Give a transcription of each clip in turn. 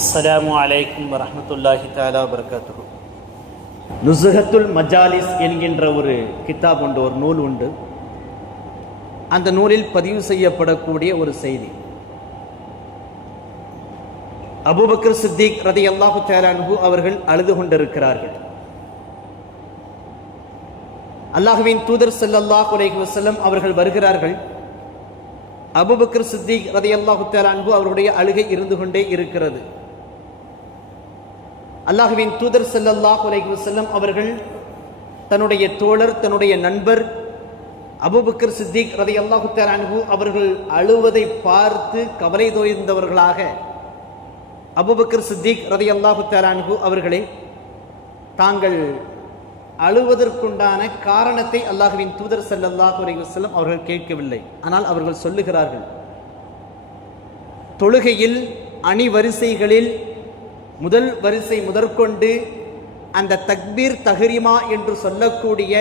அஸ்ஸலாமு அலைக்கும் வரஹ்மத்துல்லாஹி தஆலா வபரகாத்துஹு நுசுகத்துல் மஜாலிஸ் என்கின்ற ஒரு கித்தாப் உண்டு ஒரு நூல் உண்டு. அந்த நூலில் பதிவு செய்யப்படக்கூடிய ஒரு செய்தி. அபுபக்கர் சித்திக் ரதி அல்லாஹு தேலான்ஹு அவர்கள் அழுது கொண்டிருக்கிறார்கள். அல்லாஹுவின் தூதர் ஸல்லல்லாஹு அலைஹி அவர்கள் வருகிறார்கள். அபுபக்கர் சித்திக் ரதி அல்லாஹு தேலான்ஹு அவருடைய அழுகை இருந்து கொண்டே இருக்கிறது. அல்லாஹுவின் தூதர் செல்லல்லாஹ் அலைஹி செல்லம் அவர்கள் தன்னுடைய தோழர் தன்னுடைய நண்பர் அபுபக்கர் சித்திக் ரதி அல்லாஹு அன்ஹு அவர்கள் அழுவதை பார்த்து கவலை தோய்ந்தவர்களாக அபுபக்கர் சித்திக் ரதி அல்லாஹு அன்ஹு அவர்களே தாங்கள் அழுவதற்குண்டான காரணத்தை அல்லாஹுவின் தூதர் செல்லல்லாஹ் அலைஹி செல்லம் அவர்கள் கேட்கவில்லை. ஆனால் அவர்கள் சொல்லுகிறார்கள் தொழுகையில் அணிவரிசைகளில் முதல் வரிசை முதற்கொண்டு அந்த தக்பீர் தஹரிமா என்று சொல்லக்கூடிய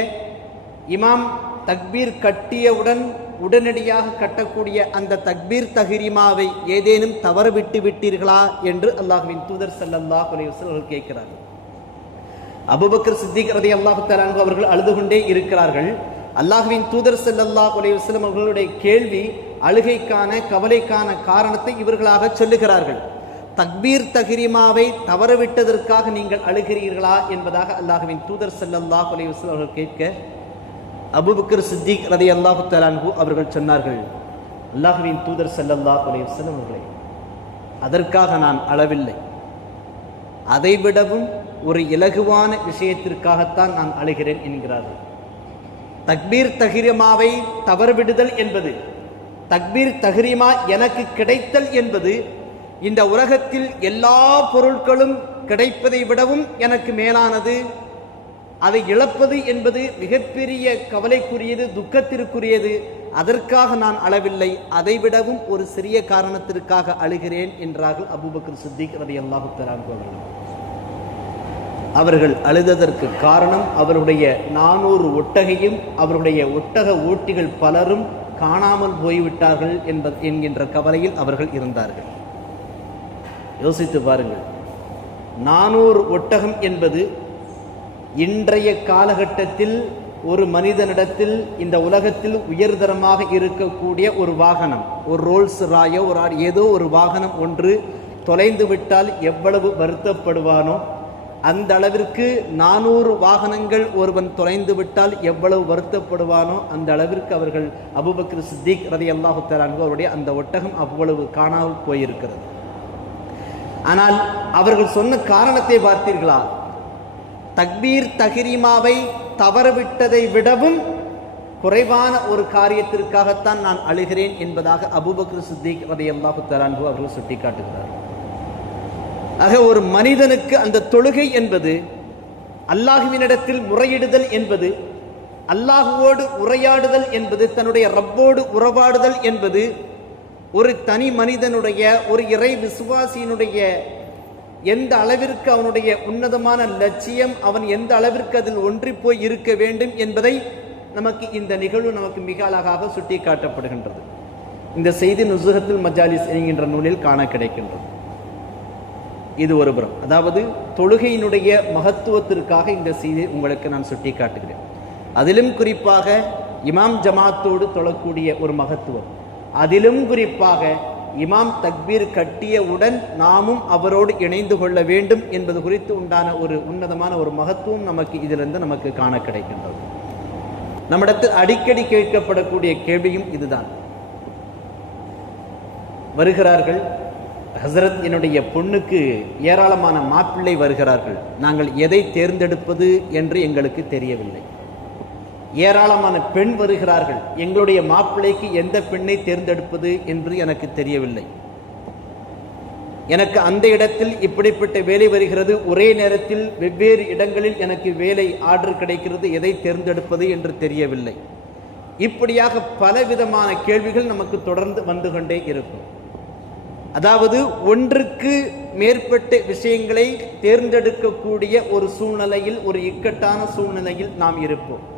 இமாம் தக்பீர் கட்டியவுடன் உடனடியாக கட்டக்கூடிய அந்த தக்பீர் தஹரிமாவை ஏதேனும் தவறு விட்டு விட்டீர்களா என்று அல்லாஹுவின் தூதர் ஸல்லல்லாஹு அலைஹி அவர்கள் கேட்கிறார்கள். அபூபக்கர் சித்திக் ரதி அல்லாஹு தஆலா அவர்கள் அழுது கொண்டே இருக்கிறார்கள். அல்லாஹுவின் தூதர் செல்லல்லா அலைஹி அவர்களுடைய கேள்வி அழுகைக்கான கவலைக்கான காரணத்தை இவர்களாக சொல்லுகிறார்கள். தக்பீர் தஹிரிமாவை தவறவிட்டதற்காக நீங்கள் அழுகிறீர்களா என்பதாக அல்லாஹுவின் தூதர் செல்லல்லா அலைஹி அவர்கள் கேட்க அபுபக்கர் சித்திக் ரதி அல்லாஹு தலான்ஹு அவர்கள் சொன்னார்கள் அல்லாஹுவின் தூதர் செல்லல்லா அலைஹி அவர்களே அதற்காக நான் அளவில்லை அதைவிடவும் ஒரு இலகுவான விஷயத்திற்காகத்தான் நான் அழுகிறேன் என்கிறார்கள். தக்பீர் தஹிரிமாவை தவறுவிடுதல் என்பது தக்பீர் தஹிரிமா எனக்கு கிடைத்தல் என்பது இந்த உலகத்தில் எல்லா பொருட்களும் கிடைப்பதை விடவும் எனக்கு மேலானது. அதை இழப்பது என்பது மிகப்பெரிய கவலைக்குரியது துக்கத்திற்குரியது. அதற்காக நான் அளவில்லை. அதைவிடவும் ஒரு சிறிய காரணத்திற்காக அழுகிறேன் என்றார்கள் அபுபக்கர் சித்திக் ரதி அல்லாஹு அவர்கள். அவர்கள் அழுததற்கு காரணம் அவருடைய நானூறு ஒட்டகையும் அவருடைய ஒட்டக ஓட்டிகள் பலரும் காணாமல் போய்விட்டார்கள் என்பது என்கின்ற கவலையில் அவர்கள் இருந்தார்கள். யோசித்து பாருங்கள். நானூறு ஒட்டகம் என்பது இன்றைய காலகட்டத்தில் ஒரு மனிதனிடத்தில் இந்த உலகத்தில் உயர்தரமாக இருக்கக்கூடிய ஒரு வாகனம் ஒரு ரோல்ஸ் ராயோ ஒரு ஏதோ ஒரு வாகனம் ஒன்று தொலைந்து விட்டால் எவ்வளவு வருத்தப்படுவானோ அந்த அளவிற்கு நானூறு வாகனங்கள் ஒருவன் தொலைந்து விட்டால் எவ்வளவு வருத்தப்படுவானோ அந்த அளவிற்கு அவர்கள் அபூபக்கர் சித்திக் ரதி அல்லாஹு அவருடைய அந்த ஒட்டகம் அவ்வளவு காணாமல் போயிருக்கிறது. ஆனால் அவர்கள் சொன்ன காரணத்தை பார்த்தீர்களா? தக்பீர் தஹ்ரீமாவை தவறவிட்டதை விடவும் குறைவான ஒரு காரியத்திற்காகத்தான் நான் அழுகிறேன் என்பதாக அபுபக்ரு சித்திக் அதை அல்லாஹு தலான்ஹு அவர்கள் சுட்டிக்காட்டுகிறார். ஆக ஒரு மனிதனுக்கு அந்த தொழுகை என்பது அல்லாஹுவினிடத்தில் முறையிடுதல் என்பது அல்லாஹுவோடு உரையாடுதல் என்பது தன்னுடைய ரப்போடு உறவாடுதல் என்பது ஒரு தனி மனிதனுடைய ஒரு இறை விசுவாசியினுடைய எந்த அளவிற்கு அவனுடைய உன்னதமான லட்சியம் அவன் எந்த அளவிற்கு அதில் ஒன்றி போய் இருக்க வேண்டும் என்பதை நமக்கு இந்த நிகழ்வு நமக்கு மிக அழகாக சுட்டி காட்டப்படுகின்றது இந்த செய்தி நுசுகத்தில் மஜாலிஸ் என்கின்ற நூலில் காண கிடைக்கின்றது. இது ஒரு புறம். அதாவது தொழுகையினுடைய மகத்துவத்திற்காக இந்த செய்தி உங்களுக்கு நான் சுட்டி காட்டுகிறேன் அதிலும் குறிப்பாக இமாம் ஜமாத்தோடு தொழக்கூடிய ஒரு மகத்துவம். அதிலும் குறிப்பாக இமாம் தக்பீர் கட்டியவுடன் நாமும் அவரோடு இணைந்து கொள்ள வேண்டும் என்பது குறித்து உண்டான ஒரு உன்னதமான ஒரு மகத்துவம் நமக்கு இதிலிருந்து நமக்கு காண கிடைக்கின்றது. நம்மிடத்தில் அடிக்கடி கேட்கப்படக்கூடிய கேள்வியும் இதுதான். வருகிறார்கள் ஹசரத் என்னுடைய பொண்ணுக்கு ஏராளமான மாப்பிள்ளை வருகிறார்கள். நாங்கள் எதை தேர்ந்தெடுப்பது என்று எங்களுக்கு தெரியவில்லை. ஏராளமான பெண் வருகிறார்கள். எங்களுடைய மாப்பிள்ளைக்கு எந்த பெண்ணை தேர்ந்தெடுப்பது என்று எனக்கு தெரியவில்லை. எனக்கு அந்த இடத்தில் இப்படிப்பட்ட வேலை வருகிறது. ஒரே நேரத்தில் வெவ்வேறு இடங்களில் எனக்கு வேலை ஆர்டர் கிடைக்கிறது. எதை தேர்ந்தெடுப்பது என்று தெரியவில்லை. இப்படியாக பலவிதமான கேள்விகள் நமக்கு தொடர்ந்து வந்து கொண்டே இருக்கும். அதாவது ஒன்றுக்கு மேற்பட்ட விஷயங்களை தேர்ந்தெடுக்கக்கூடிய ஒரு சூழ்நிலையில் ஒரு இக்கட்டான சூழ்நிலையில் நாம் இருப்போம்.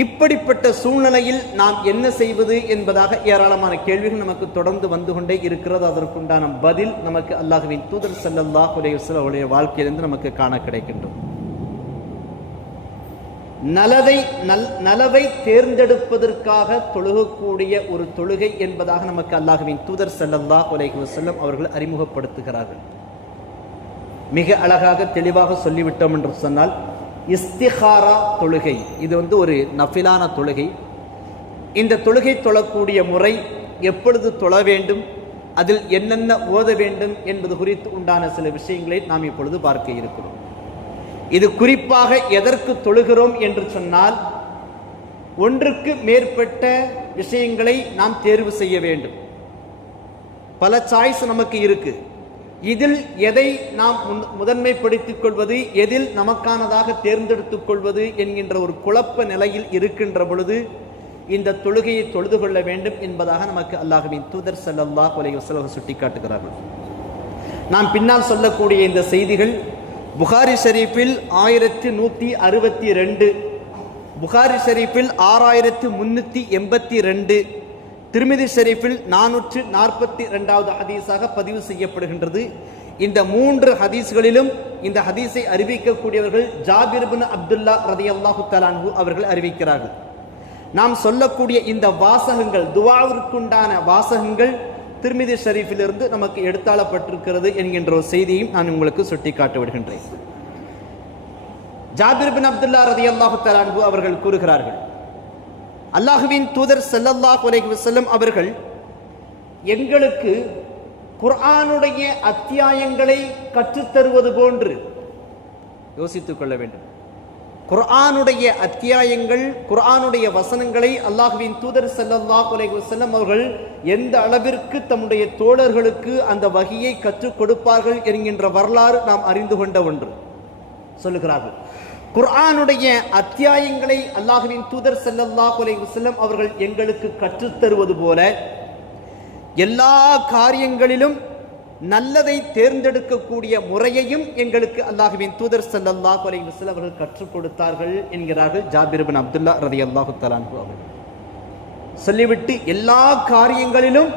இப்படிப்பட்ட சூழ்நிலையில் நாம் என்ன செய்வது என்பதாக ஏராளமான கேள்விகள் நமக்கு தொடர்ந்து வந்து கொண்டே இருக்கிறது. அதற்குண்டான பதில் நமக்கு அல்லாஹுவின் தூதர் செல்லல்லா அலைஹி வஸல்லம் அவருடைய வாழ்க்கையிலிருந்து நமக்கு காண கிடைக்கின்றது. நலவை நல் நலவை தேர்ந்தெடுப்பதற்காக தொழுகக்கூடிய ஒரு தொழுகை என்பதாக நமக்கு அல்லாஹுவின் தூதர் செல்லல்லா உலக செல்லும் அவர்கள் அறிமுகப்படுத்துகிறார்கள். மிக அழகாக தெளிவாக சொல்லிவிட்டோம் என்று சொன்னால் இஸ்திஹாரா தொழுகை. இது வந்து ஒரு நஃபிலான தொழுகை. இந்த தொழுகை தொழக்கூடிய முறை எப்பொழுது தொழ வேண்டும் அதில் என்னென்ன ஓத வேண்டும் என்பது குறித்து உண்டான சில விஷயங்களை நாம் இப்பொழுது பார்க்க இருக்கிறோம். இது குறிப்பாக எதற்கு தொழுகிறோம் என்று சொன்னால் ஒன்றுக்கு மேற்பட்ட விஷயங்களை நாம் தேர்வு செய்ய வேண்டும். பல சாய்ஸ் நமக்கு இருக்குது இதில் எதை நாம் முதன்மைப்படுத்திக் கொள்வது எதில் நமக்கானதாக தேர்ந்தெடுத்துக் கொள்வது என்கின்ற ஒரு குழப்ப நிலையில் இருக்கின்ற பொழுது இந்த தொழுகையை தொழுது கொள்ள வேண்டும் என்பதாக நமக்கு அல்லாஹ்வின் தூதர் ஸல்லல்லாஹு அலைஹி சுட்டி காட்டுகிறார்கள் நாம் பின்னால் சொல்லக்கூடிய இந்த செய்திகள் புகாரி ஷரீஃபில் ஆயிரத்தி நூற்றி அறுபத்தி ரெண்டு புகாரி ஷரீஃபில் ஆறாயிரத்து முன்னூற்றி எண்பத்தி ரெண்டு திருமிதி ஷெரீஃபில் நானூற்று நாற்பத்தி ரெண்டாவது ஹதீஸாக பதிவு செய்யப்படுகின்றது. இந்த மூன்று ஹதீஸ்களிலும் இந்த ஹதீஸை அறிவிக்கக்கூடியவர்கள் ஜாபிர்பின் அப்துல்லா அப்துல்லா ரதியல்லாஹு தலான்ஹு அவர்கள் அறிவிக்கிறார்கள். நாம் சொல்லக்கூடிய இந்த வாசகங்கள் துவாவிற்குண்டான வாசகங்கள் திருமிதி ஷரீஃபிலிருந்து நமக்கு எடுத்தாளப்பட்டிருக்கிறது என்கின்ற ஒரு செய்தியும் நான் உங்களுக்கு சுட்டிக்காட்டி விடுகின்றேன். ஜாபிர் பின் அப்துல்லா ரதி அல்லாஹு தலான்பு அவர்கள் கூறுகிறார்கள் அல்லாஹுவின் தூதர் ஸல்லல்லாஹு அலைஹி செல்லும் அவர்கள் எங்களுக்கு குர்ஆனுடைய அத்தியாயங்களை கற்றுத்தருவது போன்று யோசித்துக் கொள்ள வேண்டும். குர்ஆனுடைய அத்தியாயங்கள் குர்ஆனுடைய வசனங்களை அல்லாஹுவின் தூதர் ஸல்லல்லாஹு அலைஹி செல்லும் அவர்கள் எந்த அளவிற்கு தம்முடைய தோழர்களுக்கு அந்த வகையை கற்றுக் கொடுப்பார்கள் என்கின்ற வரலாறு நாம் அறிந்து கொண்ட ஒன்று. சொல்லுகிறார்கள். குர்ஆனுடைய அத்தியாயங்களை அல்லாஹ்வின் தூதர் செல்லல்லாஹ் அலைஹி வஸல்லம் அவர்கள் எங்களுக்கு கற்றுத்தருவது போல எல்லா காரியங்களிலும் நல்லதை தேர்ந்தெடுக்கக்கூடிய முறையையும் எங்களுக்கு அல்லாஹுவின் தூதர் ஸல்லல்லாஹு கொலை வஸல்லம் அவர்கள் கற்றுக் கொடுத்தார்கள் என்கிறார்கள் ஜாபிர்பின் அப்துல்லா ரலியல்லாஹு தஆலாஹு அவர்கள். சொல்லிவிட்டு எல்லா காரியங்களிலும்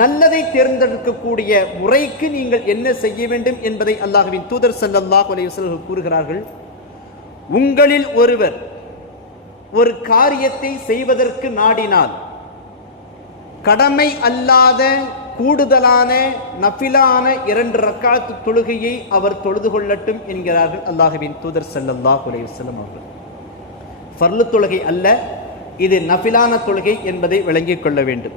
நல்லதை தேர்ந்தெடுக்கக்கூடிய முறைக்கு நீங்கள் என்ன செய்ய வேண்டும் என்பதை அல்லாஹுவின் தூதர் ஸல்லல்லாஹு அலைஹி வஸல்லம் கூறுகிறார்கள். உங்களில் ஒருவர் ஒரு காரியத்தை செய்வதற்கு நாடினால் கடமை அல்லாத கூடுதலான நஃபிலான இரண்டு ரக்காத்து தொழுகையை அவர் தொழுது கொள்ளட்டும் என்கிறார்கள் அல்லாஹுவின் தூதர் செல்லல்லா அலைஹி அவர்கள். ஃபர்லு தொழுகை அல்ல இது நஃபிலான தொழுகை என்பதை விளங்கிக் கொள்ள வேண்டும்.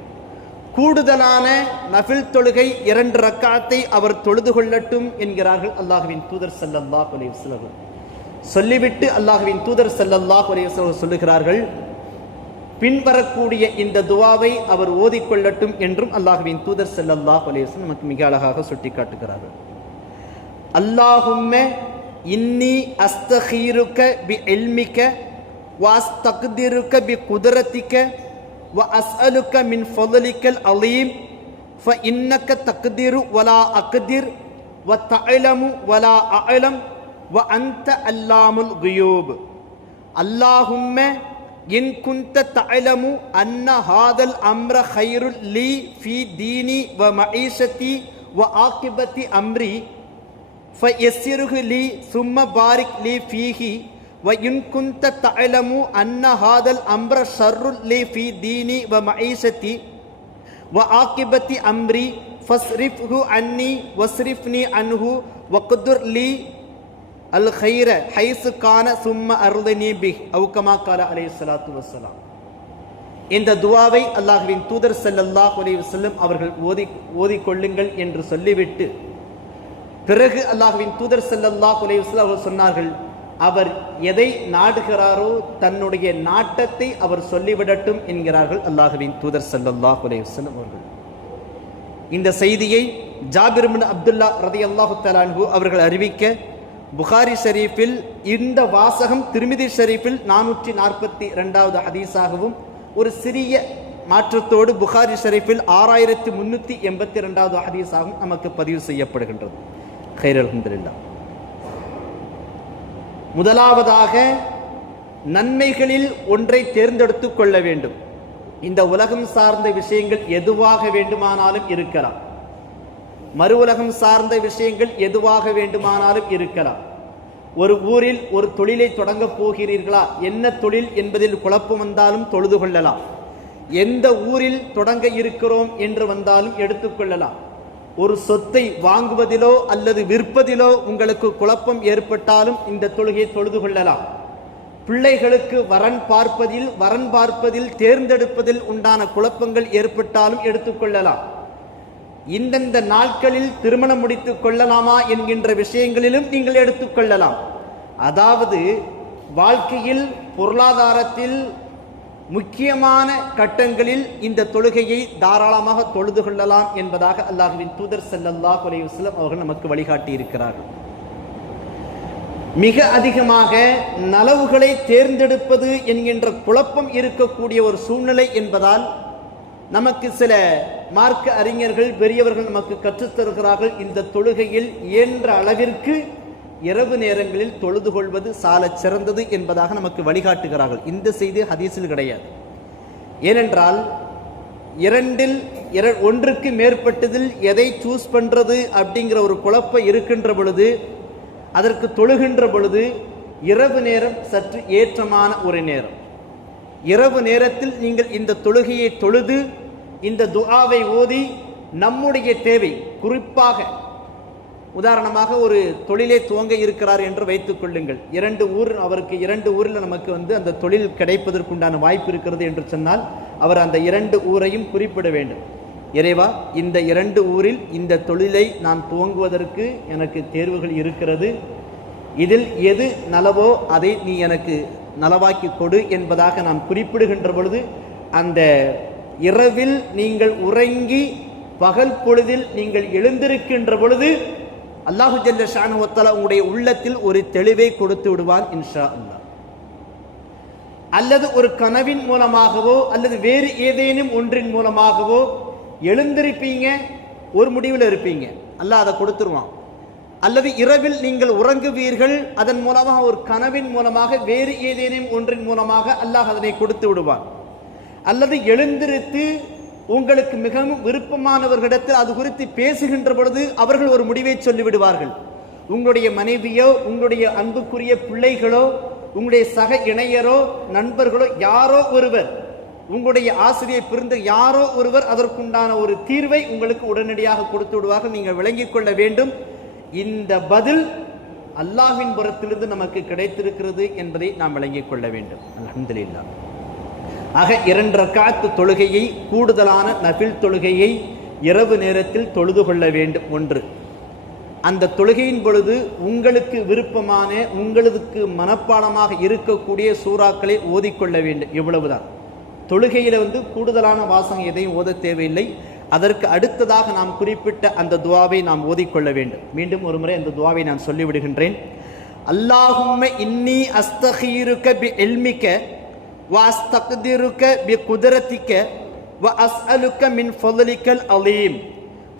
கூடுதலான நஃபில் தொழுகை இரண்டு ரக்காத்தை அவர் தொழுது கொள்ளட்டும் என்கிறார்கள் அல்லாஹுவின் தூதர் செல்லல்லா அலைஹி அவர்கள். சொல்லிவிட்டு அல்லாஹுவின் தூதர் சல்லல்லாஹ் அலையவர்கள் சொல்லுகிறார்கள் பின்வரக்கூடிய இந்த துவாவை அவர் ஓதிக்கொள்ளட்டும் என்றும் அல்லாஹுவின் தூதர் செல்லல்லாஹ் அலையவசன் நமக்கு மிக அழகாக சுட்டி காட்டுகிறார்கள் அல்லாஹும்ம இன்னி அஸ்தஹீருக்க பி எல்மிக்க வாஸ்தக்திருக்க பி குதிரத்திக்க வ அஸ்அலுக்க மின் ஃபொலலிக்கல் அலீம் ஃப இன்னக்க தகுதிரு வலா அக்திர் வ தலமு வலா அலம் وأنت علام الغيوب. اللهم إن كنت تعلم أن هذا الأمر خير لي في ديني ومعيشتي وعاقبة أمري فيسره لي ثم بارك لي فيه. وإن كنت تعلم أن هذا الأمر شر لي في ديني ومعيشتي وعاقبة أمري فاصرفه عني واصرفني عنه وقدر لي அல் ஹைர ஹைஸுக்கான சும்ம அருதனி பி அவுக்கமா கால அலே சலாத்து வசலாம் இந்த துவாவை அல்லாஹுவின் தூதர் சல்லல்லாஹ் அலே வசல்லம் அவர்கள் ஓதி ஓதிக்கொள்ளுங்கள் என்று சொல்லிவிட்டு பிறகு அல்லாஹுவின் தூதர் சல்லல்லாஹ் அலே வசல்லம் அவர்கள் சொன்னார்கள் அவர் எதை நாடுகிறாரோ தன்னுடைய நாட்டத்தை அவர் சொல்லிவிடட்டும் என்கிறார்கள் அல்லாஹுவின் தூதர் சல்லல்லாஹ் அலே வசல்லம் அவர்கள். இந்த செய்தியை ஜாபிர்மின் அப்துல்லா ரதி அல்லாஹு தலான்ஹூ அவர்கள் அறிவிக்க புகாரி ஷரீஃபில் இந்த வாசகம் திருமிதி ஷரீஃபில் நானூற்றி நாற்பத்தி ரெண்டாவது ஹதீஸாகவும் ஒரு சிறிய மாற்றத்தோடு புகாரி ஷரீஃபில் ஆறாயிரத்தி முன்னூற்றி எண்பத்தி ரெண்டாவது ஹதீஸாகவும் நமக்கு பதிவு செய்யப்படுகின்றது. ஹைர் அலமதுல்லா முதலாவதாக நன்மைகளில் ஒன்றை தேர்ந்தெடுத்து கொள்ள வேண்டும். இந்த உலகம் சார்ந்த விஷயங்கள் எதுவாக வேண்டுமானாலும் இருக்கலாம். மறு உலகம் சார்ந்த விஷயங்கள் எதுவாக வேண்டுமானாலும் இருக்கலாம். ஒரு ஊரில் ஒரு தொழிலை தொடங்கப் போகிறீர்களா? என்ன தொழில் என்பதில் குழப்பம் வந்தாலும் தொழுது கொள்ளலாம். எந்த ஊரில் தொடங்க இருக்கிறோம் என்று வந்தாலும் எடுத்துக்கொள்ளலாம் ஒரு சொத்தை வாங்குவதிலோ அல்லது விற்பதிலோ உங்களுக்கு குழப்பம் ஏற்பட்டாலும் இந்த தொழுகையை தொழுது கொள்ளலாம். பிள்ளைகளுக்கு வரன் பார்ப்பதில் வரன் பார்ப்பதில் தேர்ந்தெடுப்பதில் உண்டான குழப்பங்கள் ஏற்பட்டாலும் எடுத்துக்கொள்ளலாம் இந்தந்த நாட்களில் திருமணம் முடித்துக் கொள்ளலாமா என்கின்ற விஷயங்களிலும் நீங்கள் எடுத்துக்கொள்ளலாம் அதாவது வாழ்க்கையில் பொருளாதாரத்தில் முக்கியமான கட்டங்களில் இந்த தொழுகையை தாராளமாக தொழுது கொள்ளலாம் என்பதாக அல்லாஹுவின் தூதர் செல்லல்லா குலையுஸ்லம் அவர்கள் நமக்கு வழிகாட்டி இருக்கிறார்கள் மிக அதிகமாக நலவுகளை தேர்ந்தெடுப்பது என்கின்ற குழப்பம் இருக்கக்கூடிய ஒரு சூழ்நிலை என்பதால் நமக்கு சில மார்க்க அறிஞர்கள் பெரியவர்கள் நமக்கு கற்றுத்தருகிறார்கள் இந்த தொழுகையில் இயன்ற அளவிற்கு இரவு நேரங்களில் தொழுது கொள்வது சால சிறந்தது என்பதாக நமக்கு வழிகாட்டுகிறார்கள். இந்த செய்தி ஹதீஸில் கிடையாது. ஏனென்றால் இரண்டில் இர ஒன்றுக்கு மேற்பட்டதில் எதை சூஸ் பண்ணுறது அப்படிங்கிற ஒரு குழப்பம் இருக்கின்ற பொழுது அதற்கு தொழுகின்ற பொழுது இரவு நேரம் சற்று ஏற்றமான ஒரு நேரம். இரவு நேரத்தில் நீங்கள் இந்த தொழுகையை தொழுது இந்த துஆவை ஓதி நம்முடைய தேவை குறிப்பாக உதாரணமாக ஒரு தொழிலே துவங்க இருக்கிறார் என்று வைத்துக் கொள்ளுங்கள். இரண்டு ஊர் அவருக்கு இரண்டு ஊரில் நமக்கு வந்து அந்த தொழில் கிடைப்பதற்குண்டான வாய்ப்பு இருக்கிறது என்று சொன்னால் அவர் அந்த இரண்டு ஊரையும் குறிப்பிட வேண்டும். இறைவா இந்த இரண்டு ஊரில் இந்த தொழிலை நான் துவங்குவதற்கு எனக்கு தேர்வுகள் இருக்கிறது. இதில் எது நலவோ அதை நீ எனக்கு நலவாக்கி கொடு என்பதாக நாம் குறிப்பிடுகின்ற பொழுது அந்த இரவில் நீங்கள் உறங்கி பகல் பொழுதில் நீங்கள் எழுந்திருக்கின்ற பொழுது அல்லாஹு ஜல்ல ஷானுவத்தலா உங்களுடைய உள்ளத்தில் ஒரு தெளிவை கொடுத்து விடுவான் இன்ஷா அல்லாஹ். அல்லது ஒரு கனவின் மூலமாகவோ அல்லது வேறு ஏதேனும் ஒன்றின் மூலமாகவோ எழுந்திருப்பீங்க ஒரு முடிவில் இருப்பீங்க. அல்லாஹ் அதை கொடுத்துருவான். அல்லது இரவில் நீங்கள் உறங்குவீர்கள் அதன் மூலமாக ஒரு கனவின் மூலமாக வேறு ஏதேனும் ஒன்றின் மூலமாக அல்லாஹ் அதனை கொடுத்து விடுவான். அல்லது எழுந்திருத்து உங்களுக்கு மிகவும் விருப்பமானவர்களிடத்தில் அது குறித்து பேசுகின்ற பொழுது அவர்கள் ஒரு முடிவை சொல்லிவிடுவார்கள். உங்களுடைய மனைவியோ உங்களுடைய அன்புக்குரிய பிள்ளைகளோ உங்களுடைய சக இணையரோ நண்பர்களோ யாரோ ஒருவர் உங்களுடைய ஆசிரியை பிரிந்த யாரோ ஒருவர் அதற்குண்டான ஒரு தீர்வை உங்களுக்கு உடனடியாக கொடுத்து விடுவார்கள். நீங்கள் விளங்கிக் கொள்ள வேண்டும். இந்த பதில் அல்லாஹின் புறத்திலிருந்து நமக்கு கிடைத்திருக்கிறது என்பதை நாம் விளங்கிக் கொள்ள வேண்டும். அலமதுல்லா ஆக இரண்டு ரக்காத்து தொழுகையை கூடுதலான நபில் தொழுகையை இரவு நேரத்தில் தொழுது கொள்ள வேண்டும். ஒன்று அந்த தொழுகையின் பொழுது உங்களுக்கு விருப்பமான உங்களுக்கு மனப்பாடமாக இருக்கக்கூடிய சூறாக்களை ஓதிக்கொள்ள வேண்டும். இவ்வளவுதான். தொழுகையில் வந்து கூடுதலான வாசகம் எதையும் ஓத தேவையில்லை. அதற்கு அடுத்ததாக நாம் குறிப்பிட்ட அந்த துவாவை நாம் ஓதிக்கொள்ள வேண்டும். மீண்டும் ஒரு முறை அந்த துவாவை நான் சொல்லிவிடுகின்றேன். அல்லாஹும்ம இன்னி அஸ்தகீருக்க பி எல்மிக்க وأستقدرك بقدرتك وأسألك من فضلك العظيم.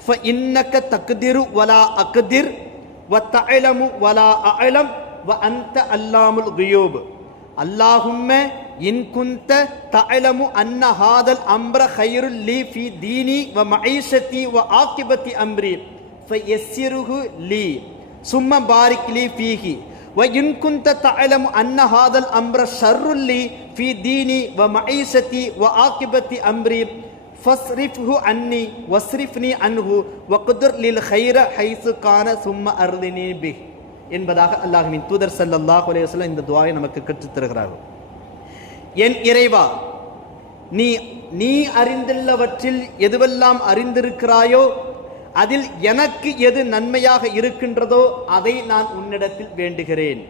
فإنك تقدر ولا أقدر وتعلم ولا أعلم وأنت علام الغيوب. اللهم إن كنت تعلم أن هذا الأمر خير لي في ديني ومعيشتي وعاقبة أمري فيسره لي. ثم بارك لي فيه. وإن كنت تعلم أن هذا الأمر شر لي في ديني ومعيشتي وعاقبة أمري فاصرفه عني واصرفني عنه وقدر للخير حيث كان ثم أرضني به என்பதாக அல்லாஹ்வின் தூதர் ஸல்லல்லாஹு அலைஹி வஸல்லம் இந்த துஆவை நமக்கு கற்றுத் தருகிறார்கள் என் இறைவா நீ நீ அறிந்துள்ளவற்றில் எதுவெல்லாம் அறிந்திருக்கிறாயோ அதில் எனக்கு எது நன்மையாக இருக்கின்றதோ அதை நான் உன்னிடத்தில் வேண்டுகிறேன்.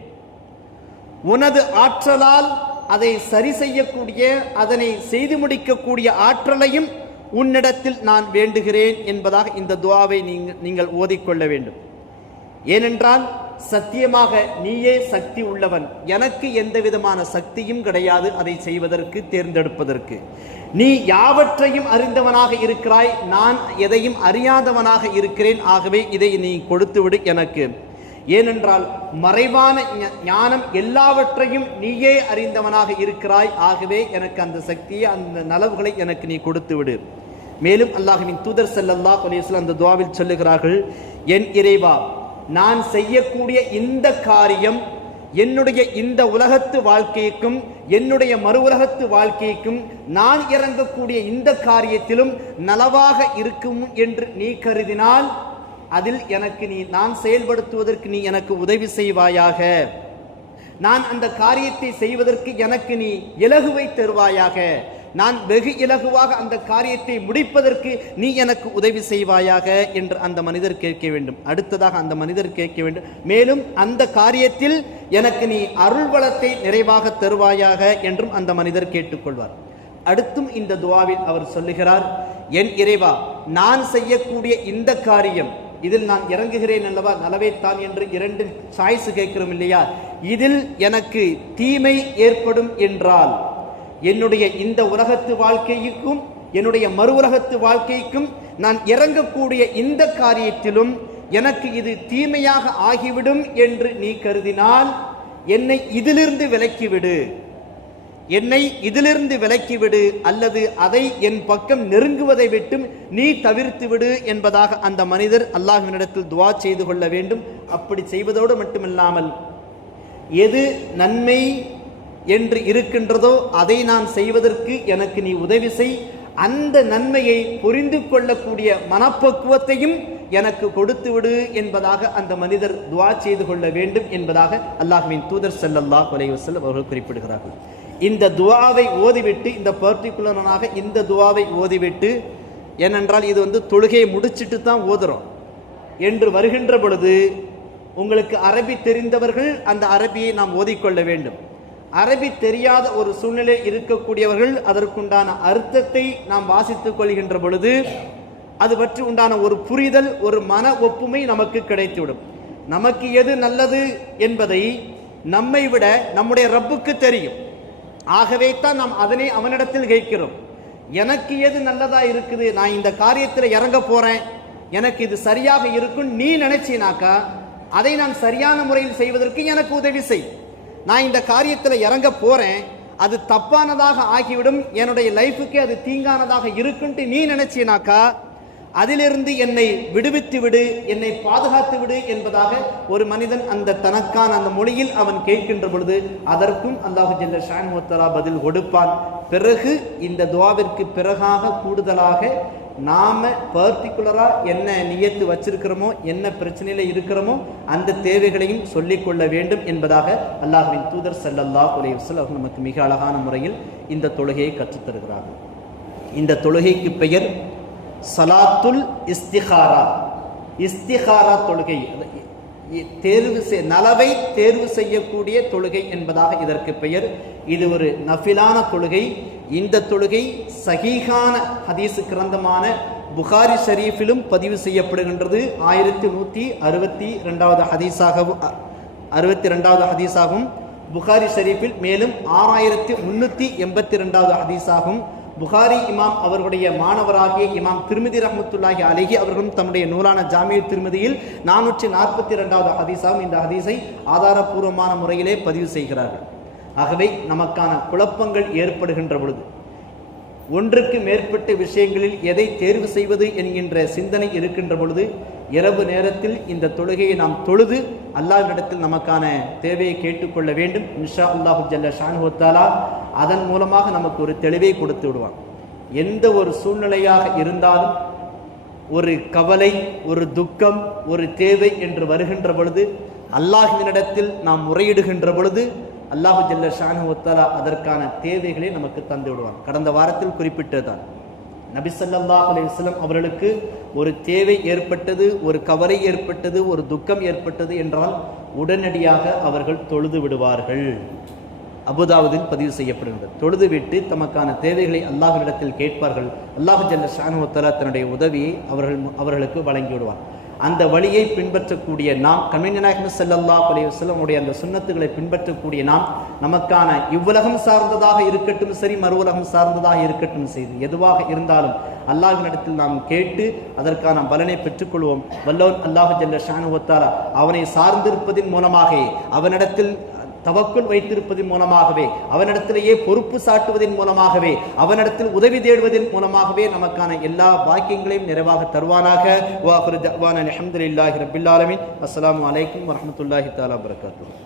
உனது ஆற்றலால் அதை சரி செய்யக்கூடிய அதனை செய்து முடிக்கக்கூடிய ஆற்றலையும் உன்னிடத்தில் நான் வேண்டுகிறேன் என்பதாக இந்த துவாவை நீங்கள் நீங்கள் ஓதிக்கொள்ள வேண்டும். ஏனென்றால் சத்தியமாக நீயே சக்தி உள்ளவன். எனக்கு எந்த விதமான சக்தியும் கிடையாது அதை செய்வதற்கு தேர்ந்தெடுப்பதற்கு. நீ யாவற்றையும் அறிந்தவனாக இருக்கிறாய் நான் எதையும் அறியாதவனாக இருக்கிறேன். ஆகவே இதை நீ கொடுத்துவிடு எனக்கு. ஏனென்றால் மறைவான ஞானம் எல்லாவற்றையும் நீயே அறிந்தவனாக இருக்கிறாய். ஆகவே எனக்கு அந்த சக்தியை அந்த நலவுகளை எனக்கு நீ கொடுத்து விடு மேலும் அல்லாஹுவின் தூதர் செல்லல்லா அலைஹி அந்த துவாவில் சொல்லுகிறார்கள் என் இறைவா நான் செய்யக்கூடிய இந்த காரியம் என்னுடைய இந்த உலகத்து வாழ்க்கைக்கும் என்னுடைய மறு உலகத்து வாழ்க்கைக்கும் நான் இறங்கக்கூடிய இந்த காரியத்திலும் நலவாக இருக்கும் என்று நீ கருதினால் அதில் எனக்கு நீ நான் செயல்படுத்துவதற்கு நீ எனக்கு உதவி செய்வாயாக. நான் அந்த காரியத்தை செய்வதற்கு எனக்கு நீ இலகுவை தருவாயாக. நான் வெகு இலகுவாக அந்த காரியத்தை முடிப்பதற்கு நீ எனக்கு உதவி செய்வாயாக என்று அந்த மனிதர் கேட்க வேண்டும். அடுத்ததாக அந்த மனிதர் கேட்க வேண்டும். மேலும் அந்த காரியத்தில் எனக்கு நீ அருள்வளத்தை நிறைவாக தருவாயாக என்றும் அந்த மனிதர் கேட்டுக்கொள்வார். அடுத்தும் இந்த துவாவில் அவர் சொல்லுகிறார் என் இறைவா நான் செய்யக்கூடிய இந்த காரியம் இதில் நான் இறங்குகிறேன் அல்லவா? நலவைத்தான் என்று இரண்டு சாய்ஸ் கேட்கிறோம் இல்லையா? இதில் எனக்கு தீமை ஏற்படும் என்றால் என்னுடைய இந்த உலகத்து வாழ்க்கைக்கும் என்னுடைய மறு உலகத்து வாழ்க்கைக்கும் நான் இறங்கக்கூடிய இந்த காரியத்திலும் எனக்கு இது தீமையாக ஆகிவிடும் என்று நீ கருதினால் என்னை இதிலிருந்து விலக்கிவிடு. என்னை இதிலிருந்து விலக்கிவிடு அல்லது அதை என் பக்கம் நெருங்குவதை விட்டும் நீ தவிர்த்து விடு என்பதாக அந்த மனிதர் அல்லாஹ்வினிடத்தில் துவா செய்து கொள்ள வேண்டும். அப்படி செய்வதோடு மட்டுமில்லாமல் எது நன்மை என்று இருக்கின்றதோ அதை நான் செய்வதற்கு எனக்கு நீ உதவி செய். அந்த நன்மையை புரிந்து கொள்ளக்கூடிய மனப்பக்குவத்தையும் எனக்கு கொடுத்து விடு என்பதாக அந்த மனிதர் துவா செய்து கொள்ள வேண்டும் என்பதாக அல்லாஹ்மின் தூதர் செல்லல்லா குலைவசல் அவர்கள் குறிப்பிடுகிறார்கள். இந்த துவாவை ஓதிவிட்டு இந்த பர்டிகுலராக இந்த துவாவை ஓதிவிட்டு ஏனென்றால் இது வந்து தொழுகையை முடிச்சிட்டு தான் ஓதுறோம். என்று வருகின்ற பொழுது உங்களுக்கு அரபி தெரிந்தவர்கள் அந்த அரபியை நாம் ஓதிக்கொள்ள வேண்டும். அரபி தெரியாத ஒரு சூழ்நிலை இருக்கக்கூடியவர்கள் அதற்குண்டான அர்த்தத்தை நாம் வாசித்துக் கொள்கின்ற பொழுது அது பற்றி உண்டான ஒரு புரிதல் ஒரு மன ஒப்புமை நமக்கு கிடைத்துவிடும். நமக்கு எது நல்லது என்பதை நம்மை விட நம்முடைய ரப்புக்கு தெரியும். ஆகவே தான் நாம் அதனை அவனிடத்தில் கேட்கிறோம். எனக்கு எது நல்லதா இருக்குது? நான் இந்த காரியத்தில் இறங்க போறேன். எனக்கு இது சரியாக இருக்கும். நீ நினைச்சினாக்கா அதை நான் சரியான முறையில் செய்வதற்கு எனக்கு உதவி செய். நான் இந்த காரியத்தில் இறங்க போறேன். அது தப்பானதாக ஆகிவிடும். என்னுடைய லைஃபுக்கே அது தீங்கானதாக இருக்குன்ட்டு நீ நினைச்சினாக்கா அதிலிருந்து என்னை விடுவித்து விடு என்னை பாதுகாத்து விடு என்பதாக ஒரு மனிதன் அந்த தனக்கான அந்த மொழியில் அவன் கேட்கின்ற பொழுது அதற்கும் அல்லாஹு ஜெல்ல ஷான் முத்தலா பதில் கொடுப்பான். பிறகு இந்த துவாவிற்கு பிறகாக கூடுதலாக நாம பர்டிகுலரா என்ன நியத்து வச்சிருக்கிறோமோ என்ன பிரச்சனையில இருக்கிறோமோ அந்த தேவைகளையும் சொல்லிக் கொள்ள வேண்டும் என்பதாக அல்லாஹ்வின் தூதர் ஸல்லல்லாஹு அலைஹி வஸல்லம் நமக்கு மிக அழகான முறையில் இந்த தொழுகையை கற்றுத் தருகிறார்கள் இந்த தொழுகைக்கு பெயர் சலாத்துல் இஸ்திகாரா. இஸ்திகாரா தொழுகை. தேர்வு செய் நலவை தேர்வு செய்யக்கூடிய தொழுகை என்பதாக இதற்கு பெயர். இது ஒரு நஃபிலான தொழுகை. இந்த தொழுகை சகிஹான ஹதீஸ் கிரந்தமான புகாரி ஷரீஃபிலும் பதிவு செய்யப்படுகின்றது. ஆயிரத்தி நூற்றி அறுபத்தி ரெண்டாவது ஹதீஸாகவும் அறுபத்தி ரெண்டாவது ஹதீஸாகும் புகாரி ஷரீஃபில் மேலும் ஆறாயிரத்தி முன்னூற்றி எண்பத்தி ரெண்டாவது ஹதீஸாகும் புகாரி இமாம் அவர்களுடைய மாணவராகிய இமாம் திருமதி ரஹமத்துல்லாஹி அலைஹி அவர்களும் தம்முடைய நூலான ஜாமிய திருமதியில் நானூற்றி நாற்பத்தி ரெண்டாவது ஹதீஸாகும் இந்த ஹதீஸை ஆதாரபூர்வமான முறையிலே பதிவு செய்கிறார்கள். ஆகவே நமக்கான குழப்பங்கள் ஏற்படுகின்ற பொழுது ஒன்றுக்கு மேற்பட்ட விஷயங்களில் எதை தேர்வு செய்வது என்கின்ற சிந்தனை இருக்கின்ற பொழுது இரவு நேரத்தில் இந்த தொழுகையை நாம் தொழுது அல்லாஹ்விடத்தில் நமக்கான தேவையை கேட்டுக்கொள்ள வேண்டும். இன்ஷா அல்லாஹு ஜல்ல ஷான்ஹோத்தாலா அதன் மூலமாக நமக்கு ஒரு தெளிவை கொடுத்து விடுவான். எந்த ஒரு சூழ்நிலையாக இருந்தாலும் ஒரு கவலை ஒரு துக்கம் ஒரு தேவை என்று வருகின்ற பொழுது அல்லாஹினிடத்தில் நாம் முறையிடுகின்ற பொழுது அல்லாஹு ஜல்ல ஷானுத்தாலா அதற்கான தேவைகளை நமக்கு தந்து விடுவான். கடந்த வாரத்தில் குறிப்பிட்டதுதான். நபிசல்லா ஸல்லல்லாஹு அவர்களுக்கு ஒரு தேவை ஏற்பட்டது ஒரு கவலை ஏற்பட்டது ஒரு துக்கம் ஏற்பட்டது என்றால் உடனடியாக அவர்கள் தொழுது விடுவார்கள். அபுதாவதில் பதிவு செய்யப்படுகின்றது தொழுதுவிட்டு தமக்கான தேவைகளை அல்லாஹ்விடத்தில் கேட்பார்கள். அல்லாஹு ஜல்ல ஷானுத்தாலா தன்னுடைய உதவியை அவர்கள் அவர்களுக்கு வழங்கி விடுவார் அந்த வழியை பின்பற்றக்கூடிய நாம் கவிஞநாயகம் செல்லல்லா அலைஹி செல்லமுடைய அந்த சுன்னத்துகளை பின்பற்றக்கூடிய நாம் நமக்கான இவ்வுலகம் சார்ந்ததாக இருக்கட்டும் சரி மறு உலகம் சார்ந்ததாக இருக்கட்டும் செய்து எதுவாக இருந்தாலும் அல்லாஹ்வினிடத்தில் நாம் கேட்டு அதற்கான பலனை பெற்றுக்கொள்வோம். வல்லோன் அல்லாஹ் ஜல்ல ஷானுவத்தாரா அவனை சார்ந்திருப்பதின் மூலமாக அவனிடத்தில் தவக்குள் வைத்திருப்பதன் மூலமாகவே அவனிடத்திலேயே பொறுப்பு சாட்டுவதன் மூலமாகவே அவனிடத்தில் உதவி தேடுவதன் மூலமாகவே நமக்கான எல்லா பாக்கியங்களையும் நிறைவாக தருவானாக. வாஹிரு தவான் அலமதுல்லாஹி ரபில் அஸ்லாம் வலைக்கம் வரமத்துல்லாஹி தாலா வரகாத்தூர்